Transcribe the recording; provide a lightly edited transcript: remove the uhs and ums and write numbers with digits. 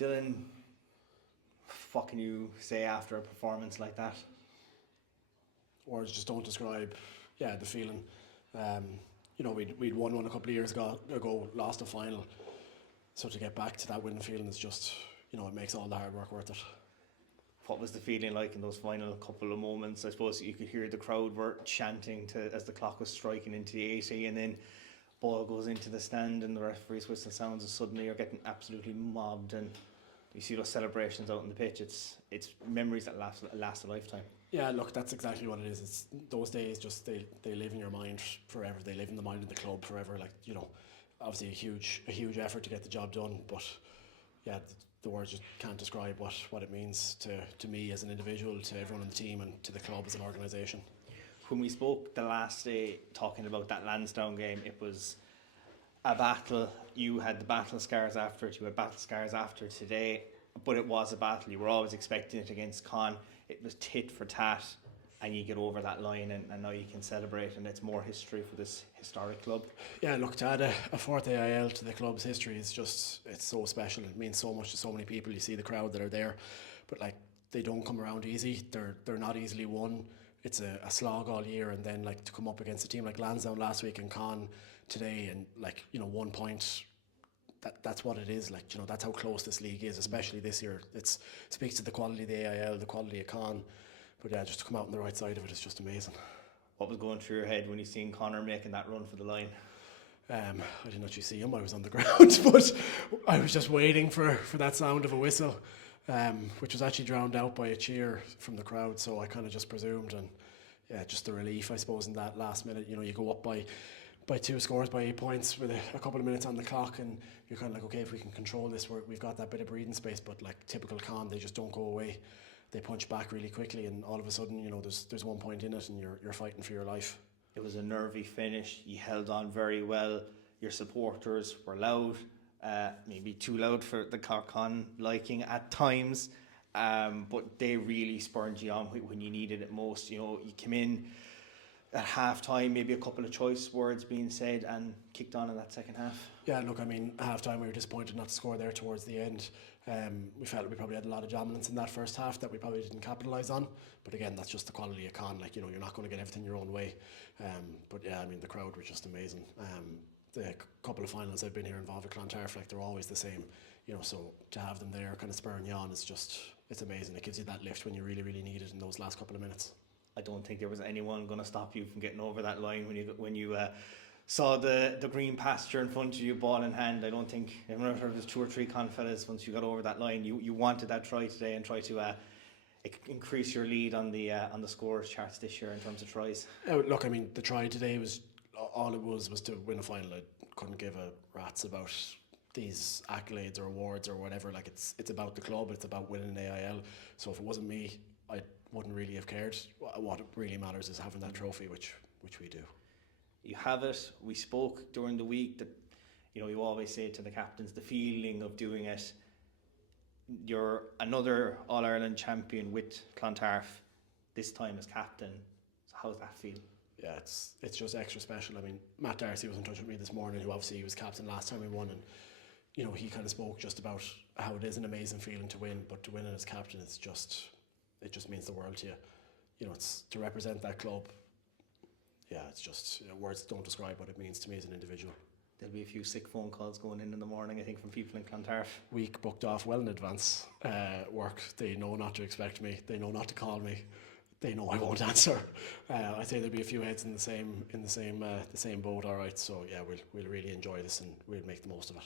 Dylan, what can you say after a performance like that? Words just don't describe, the feeling. We'd won one a couple of years ago, lost a final. So to get back to that winning feeling is just, it makes all the hard work worth it. What was the feeling like in those final couple of moments? I suppose you could hear the crowd were chanting as the clock was striking into the 80, and then ball goes into the stand and the referee's whistle sounds, and suddenly you're getting absolutely mobbed, and you see those celebrations out on the pitch. It's memories that last a lifetime. Yeah, look, that's exactly what it is. It's those days, just they live in your mind forever. They live in the mind of the club forever. Obviously a huge effort to get the job done, but yeah, the words just can't describe what it means to me as an individual, to everyone on the team, and to the club as an organisation. When we spoke the last day talking about that Lansdowne game, it was a battle. You had the battle scars after it, you had battle scars after today, but it was a battle. You were always expecting it against Con. It was tit for tat, and you get over that line, and now you can celebrate, and it's more history for this historic club. Yeah, look, to add a fourth AIL to the club's history is just, it's so special. It means so much to so many people. You see the crowd that are there, but they don't come around easy. They're not easily won. It's a slog all year, and then to come up against a team like Lansdowne last week and Con today, and 1 point. That's what it is. That's how close this league is, especially this year. It speaks to the quality of the AIL, the quality of Con. But yeah, just to come out on the right side of it is just amazing. What was going through your head when you seen Connor making that run for the line? I didn't actually see him. I was on the ground, but I was just waiting for that sound of a whistle, which was actually drowned out by a cheer from the crowd. So I kind of just presumed, and yeah, just the relief, I suppose, in that last minute. You go up by 2 scores, by 8 points with a couple of minutes on the clock, and you're kind of okay, if we can control this, we've got that bit of breathing space. But typical Con, they just don't go away. They punch back really quickly, and all of a sudden, there's 1 point in it, and you're fighting for your life. It was a nervy finish. You held on very well. Your supporters were loud, maybe too loud for the Con liking at times, but they really spurred you on when you needed it most. You came in at half time, maybe a couple of choice words being said, and kicked on in that second half. Yeah, look, half time we were disappointed not to score there towards the end. We felt we probably had a lot of dominance in that first half that we probably didn't capitalise on. But again, that's just the quality of Con. You're not going to get everything your own way. But yeah, the crowd were just amazing. The couple of finals I've been here involved with Clontarf, they're always the same. So to have them there kind of spurring you on is it's amazing. It gives you that lift when you really, really need it in those last couple of minutes. I don't think there was anyone going to stop you from getting over that line when you saw the green pasture in front of you, ball in hand. I don't think, I remember there was 2 or 3 Con fellas, once you got over that line, you wanted that try today and try to increase your lead on the scores charts this year in terms of tries. Look, the try today was, all it was to win a final. I couldn't give a rat's about these accolades or awards or whatever. It's about the club, it's about winning an AIL. So if it wasn't me, I wouldn't really have cared. What really matters is having that trophy, which we do. You have it. We spoke during the week that you always say to the captains the feeling of doing it. You're another All Ireland champion with Clontarf, this time as captain. So how's that feel? Yeah, it's just extra special. Matt Darcy was in touch with me this morning, who obviously he was captain last time we won, and he kind of spoke just about how it is an amazing feeling to win, but to win it as captain, it just means the world to you. It's to represent that club. Yeah, it's just words don't describe what it means to me as an individual. There'll be a few sick phone calls going in the morning, I think, from people in Clontarf. Week booked off well in advance. Work, they know not to expect me. They know not to call me. They know I won't answer. I say there'll be a few heads in the same boat. All right, so yeah, we'll really enjoy this and we'll make the most of it.